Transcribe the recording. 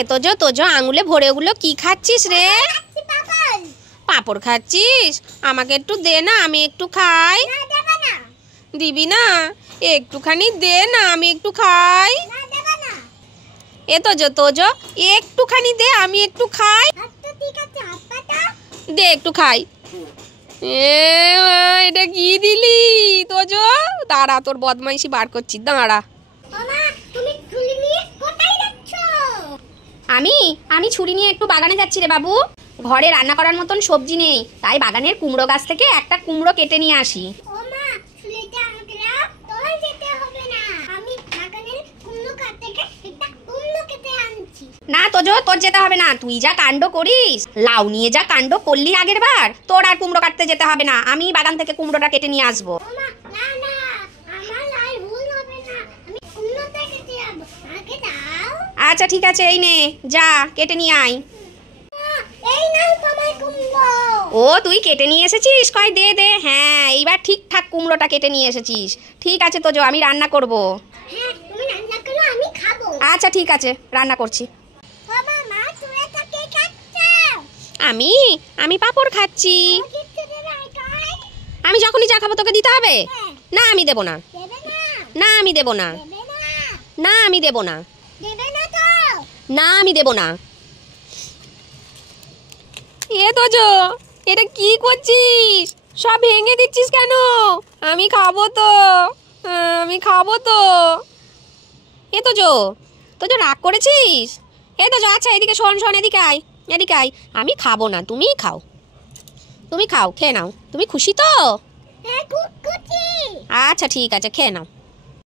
এ তোজো আঙুলে ভরে ওগুলো কি খাচ্ছিস রে? পাঁপড় খাচ্ছিস? আমাকে একটু দে না, আমি একটু খাই। দিবি না? একটুখানি দে না, আমি একটু খাই। এ তোজো একটুখানি দে, আমি একটু খাই। দে একটু খাই। এটা কি দিলি তোজো? দাঁড়া, তোর বদমাইশি বার করছি, দাঁড়া। আমি ছুরি নিয়ে একটু বাগানে যাচ্ছি রে বাবু। ঘরে রান্না করার মতন সবজি নেই, তাই বাগানের কুমড়ো গাছ থেকে একটা কুমড়ো কেটে নিয়ে আসি। না তোজো, তোর যেতে হবে না। তুই যা কাণ্ড করিস, লাউ নিয়ে যা কাণ্ড করলি আগের বার, তোর আর কুমড়ো কাটতে যেতে হবে না। আমি বাগান থেকে কুমড়োটা কেটে নিয়ে আসবো। আচ্ছা ঠিক আছে, এই নে, যা কেটে নিয়ে আয়। ও তুই কেটে নিয়ে এসেছিস? কয় দে দে। হ্যাঁ, এইবার ঠিকঠাক কুমড়োটা কেটে নিয়ে এসেছিস। ঠিক আছে তোজো, আমি রান্না করব। আচ্ছা ঠিক আছে, রান্না করছি। আমি পাঁপড় খাচ্ছি। আমি যখনই যা খাবো তোকে দিতে হবে? না আমি দেব না। না আমি দেব না। না আমি দেব না। না আমি দেব না। এ তোজো, এটা কি করছিস? সব ভেঙে দিচ্ছিস কেন? আমি খাবো তো, আমি খাবো তো। এ তোজো রাগ করেছিস? এ তোজো, আচ্ছা এদিকে শোন, এদিকে আয়, এদিকে আয়। আমি খাবো না, তুমিই খাও। তুমি খাও, খেয়ে নাও। তুমি খুশি তো? আচ্ছা ঠিক আছে, খেয়ে নাও।